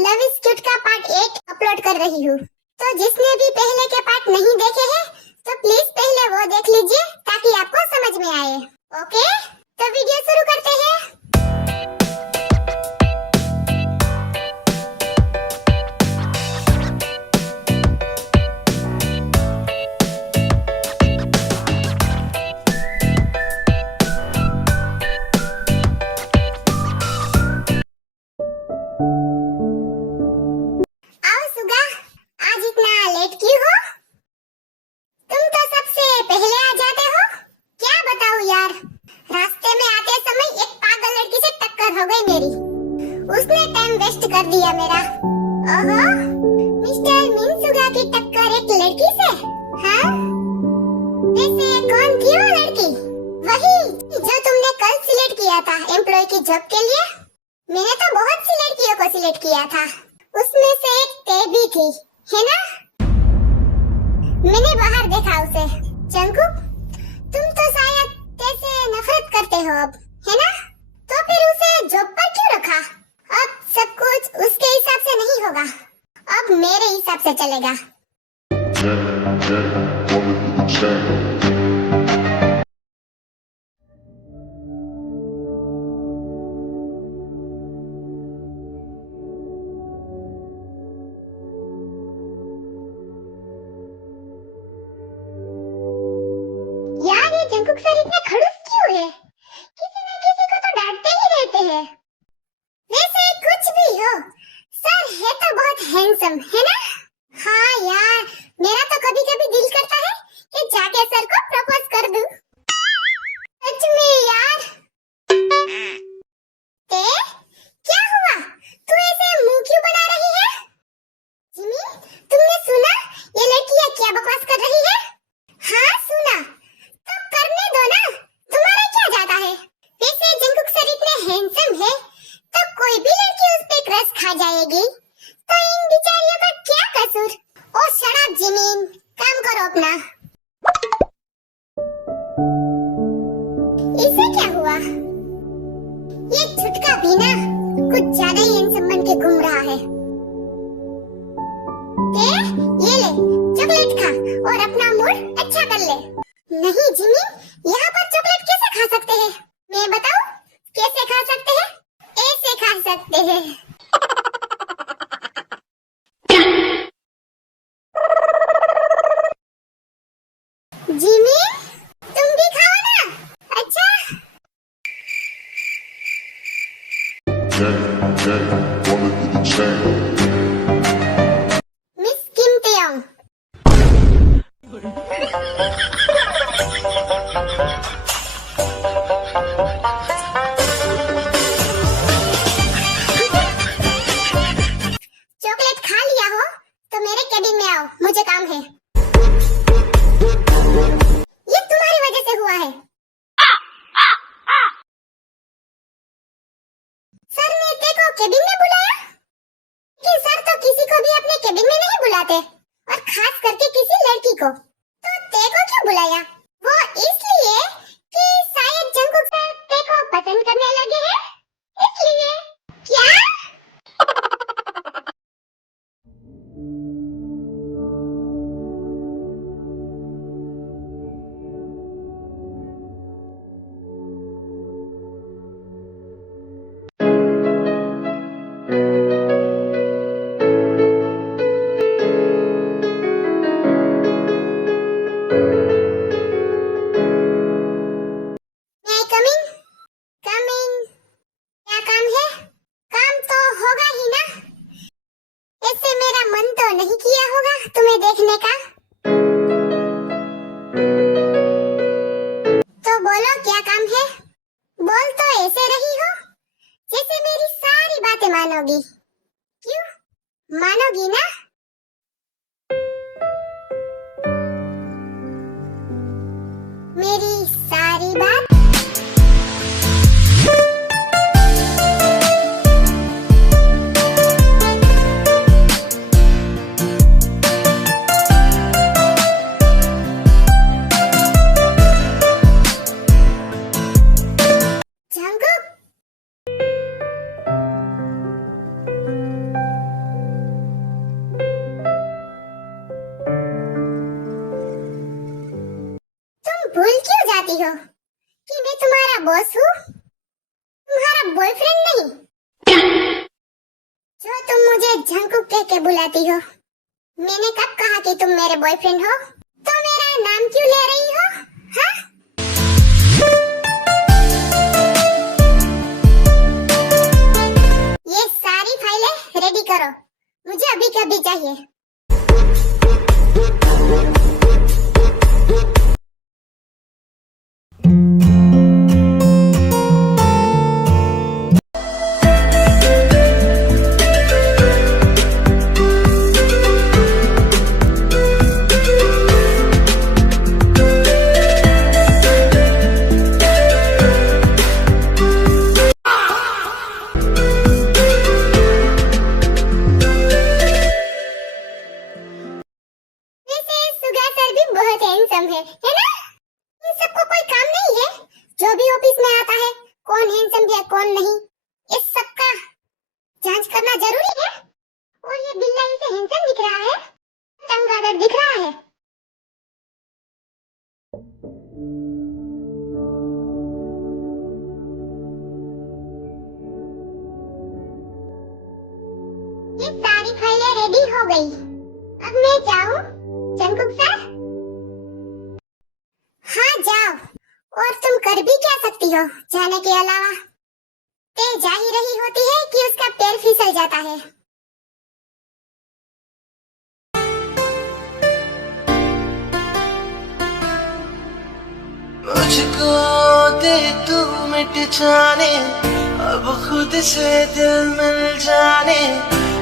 Love is cute का part 8 upload कर रही हूँ। तो जिसने भी पहले के पार्ट नहीं देखे हैं तो प्लीज पहले वो देख लीजिए ताकि आपको समझ में आए। ओके, तो वीडियो शुरू करते हैं। उसने टाइम वेस्ट कर दिया मेरा। ओहो, मिस्टर मिनसुगा की टक्कर एक लड़की से? हाँ? वैसे कौन थी वो लड़की? वही जो तुमने कल सिलेक्ट किया था एम्प्लॉय की जॉब के लिए। मैंने तो बहुत सी लड़कियों को सिलेक्ट किया था, उसमें से एक ते भी थी, है ना? मैंने बाहर देखा उसे। जंगकुक, तुम तो शायद ते से नफरत करते हो अब, है ना? तो फिर उसे जॉब पर क्यों रखा? अब सब कुछ उसके हिसाब से नहीं होगा, अब मेरे हिसाब से चलेगा। यार ये जंगकुक सर इतने खड़ूस क्यों है? किसी न किसी को तो डांटते ही रहते हैं। वैसे कुछ भी हो, सर है तो बहुत हैंडसम, है ना? हाँ यार, मेरा तो कभी कभी दिल करता है कि जाके सर को प्रपोज कर दूं। सच में यार। क्या हुआ? तू ऐसे मुंह क्यों बना रही है? जिमी, तुमने सुना ये लड़कियां क्या बकवास कर रही है? हाँ सुना, तो करने दो ना, तुम्हारा क्या जाता है? वैसे जंगकुक सर इतने हैंडसम है तो कोई भी लड़की उस पे क्रश खा जाएगी, तो इन बिचारियों का क्या कसूर? ओ शट अप जिमीन, काम करो अपना। इसे क्या हुआ? ये छुटका भी ना कुछ ज्यादा ही हैंडसम बन के घूम रहा है। ये ले चॉकलेट खा और अपना मूड अच्छा कर ले। नहीं जिमीन, यहाँ पर चॉकलेट कैसे खा सकते हैं? मैं बताऊं कैसे खा सकते हैं? ऐसे खा सकते हैं। जिमी, तुम भी खाओ ना। अच्छा। मिस किम तेयोंग। चॉकलेट खा लिया हो तो मेरे केबिन में आओ, मुझे काम है। ये तुम्हारी वजह से हुआ है। सर ने तेको केबिन में बुलाया? लेकिन सर तो किसी को भी अपने केबिन में नहीं बुलाते, और खास करके किसी लड़की को। तो तेको क्यों बुलाया? वो इसलिए कि शायद जंगकुक सर तेको पसंद करने लगे हैं, इसलिए। क्या? नहीं किया होगा तुम्हें देखने का, तो बोलो क्या काम है? बोल तो ऐसे रही हो जैसे मेरी सारी बातें मानोगी। क्यों मानोगी ना? मेरी सारी बात। कह के बुलाती हो? मैंने कब कहा कि तुम मेरे बॉयफ्रेंड हो? तो मेरा नाम क्यों ले रही हो? हाँ? ये सारी फाइलें रेडी करो, मुझे अभी कभी चाहिए। बहुत हैंडसम है ना? इन सबको कोई काम नहीं है? जो भी ऑफिस में आता है, कौन हैंडसम है कौन नहीं, इस सबका जांच करना जरूरी है। और ये बिल्ला इसे हैंडसम दिख रहा है, चमगादड़ दिख रहा है। ये सारी फाइलें रेडी हो गई, अब मैं जाऊं जंकुक सर? हाँ जाओ, और तुम कर भी क्या सकती हो जाने के अलावा? ते जा ही रही होती है कि उसका पैर फिसल जाता है। मुझको दे तू मिट जाने, अब खुद से दिल मिल जाने,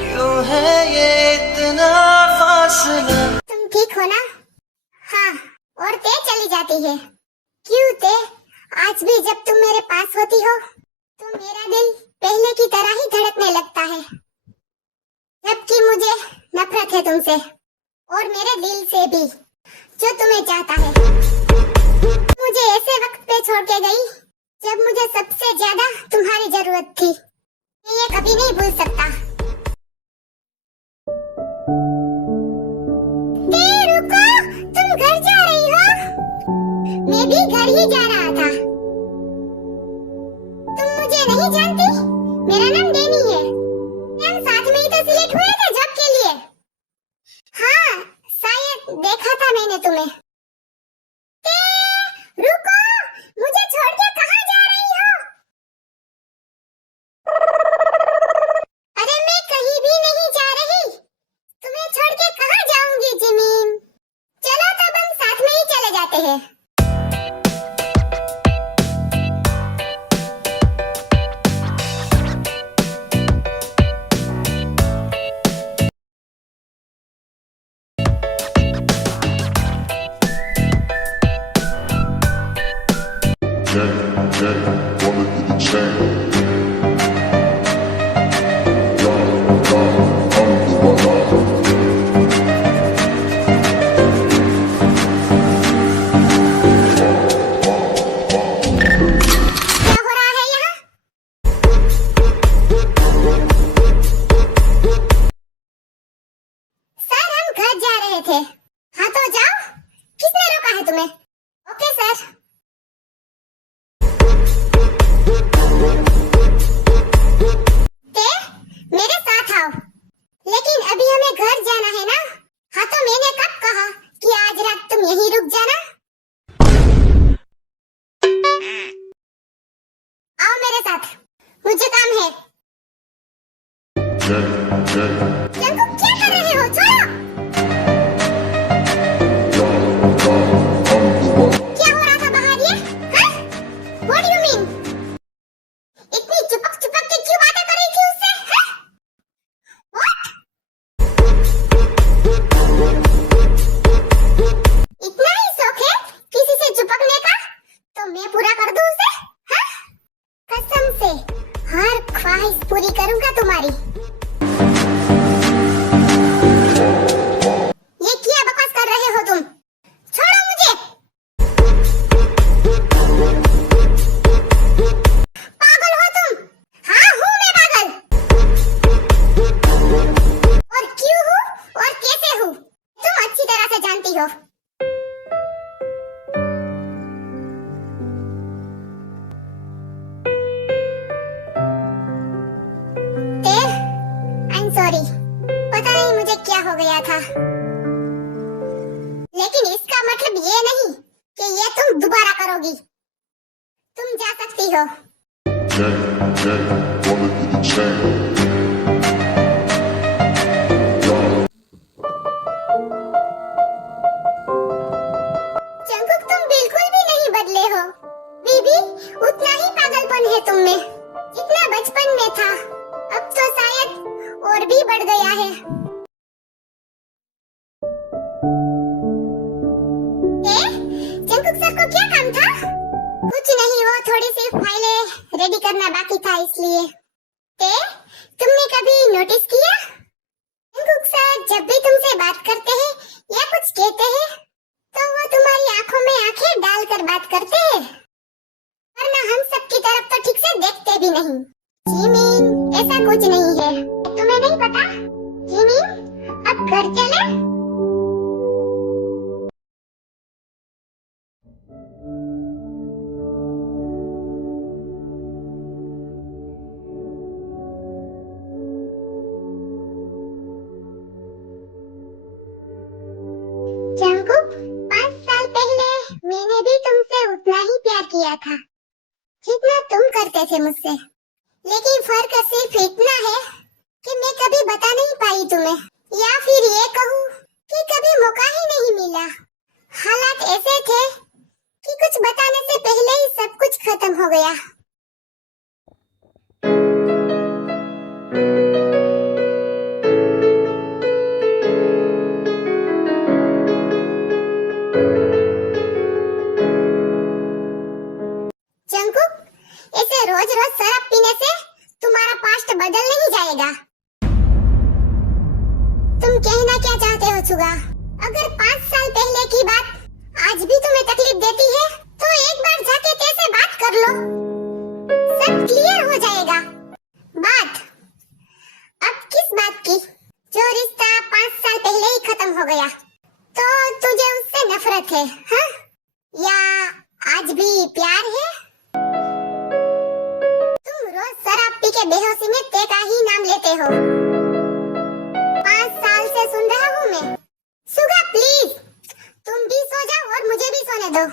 क्यों है ये इतना फासला? तुम ठीक हो ना? हाँ, और ते चली जाती है। क्यों ते? आज भी जब तुम मेरे पास होती हो तो मेरा दिल पहले की तरह ही धड़कने लगता है, जबकि मुझे नफरत है तुमसे और मेरे दिल से भी, जो तुम्हें चाहता है। मुझे ऐसे वक्त पे छोड़ के गई जब मुझे सबसे ज्यादा तुम्हारी जरूरत थी। मैं ये कभी नहीं भूल सकता। ते रुको, तुम घर जा रही हो? मैं भी घर ही जा रहा था। तुम मुझे नहीं जानती? मेरा नाम डेनी है। हम साथ में ही तो सिलेक्ट हुए थे जॉब के लिए। हाँ, शायद देखा था मैंने तुम्हें। ते, रुको, मुझे छोड़ के कहाँ जा रही हो? अरे मैं कहीं भी नहीं जा रही। तुम्हें छोड़ के कहाँ जाऊंगी जिमीन? चलो तब हम साथ में ही चले जाते हैं। थे। हाँ तो जाओ, किसने रोका है तुम्हें? Okay sir. ते, मेरे साथ आओ। लेकिन अभी हमें घर जाना है ना? हाँ तो मैंने कब कहा कि आज रात तुम यहीं रुक जाना? आओ मेरे साथ, मुझे काम है। जंकुक क्या कर रहे हो? छोड़ो। क्या हो रहा था बाहर ये? हाँ? What do you mean? इतनी चुपक चुपक के क्यों बातें कर रही थी उससे? हाँ? What? इतना ही शौक है किसी से चिपकने का? तो मैं पूरा कर दूं उसे? हाँ? कसम से हर ख्वाहिश पूरी करूंगा तुम्हारी। ये क्या बकवास कर रहे हो तुम? छोड़ो मुझे। पागल हो तुम? हाँ हूँ मैं पागल। और क्यों हूँ और कैसे हूँ तुम अच्छी तरह से जानती हो। I'm sorry, क्या हो गया था। लेकिन इसका मतलब ये नहीं कि ये तुम दोबारा करोगी। तुम जा सकती हो। जंकुक तुम बिल्कुल भी नहीं बदले हो। बीबी, उतना ही पागलपन है तुम में जितना बचपन में था। अब तो शायद और भी बढ़ गया है। जंकुक सर को क्या काम था? कुछ नहीं, वो थोड़ी सी फाइलें रेडी करना बाकी था इसलिए। तुमने कभी नोटिस किया? जंकुक सर जब भी तुमसे बात करते हैं या कुछ कहते हैं तो वो तुम्हारी आंखों में आंखें डालकर बात करते हैं, वरना हम सबकी तरफ तो ठीक से देखते भी नहीं। जिमिन, ऐसा कुछ नहीं है। तुम्हें नहीं पता? जिमिन, अब घर चले? जंकुक, 5 साल पहले मैंने भी तुमसे उतना ही प्यार किया था जितना तुम करते थे मुझसे। लेकिन फर्क सिर्फ इतना है कि मैं कभी बता नहीं पाई तुम्हें, या फिर ये कहूँ कि कभी मौका ही नहीं मिला। हालात ऐसे थे कि कुछ बताने से पहले ही सब कुछ खत्म हो गया। जंकुक, ऐसे रोज रोज शराब पीने से तुम्हारा पास्ट बदल नहीं जाएगा। तुम कहना क्या चाहते हो छुगा? अगर 5 साल पहले की बात आज भी तुम्हें तकलीफ देती है तो एक बार जाके कैसे बात कर लो, सब क्लियर हो जाएगा। बात अब किस बात की? जो रिश्ता 5 साल पहले ही खत्म हो गया, तो तुझे उससे नफरत है, हाँ? या आज भी प्यार है? रोज शराब पी के बेहोशी में ते का ही नाम लेते हो। 5 साल से सुन रहा हूँ मैं। सुगा प्लीज, तुम भी सो जाओ और मुझे भी सोने दो।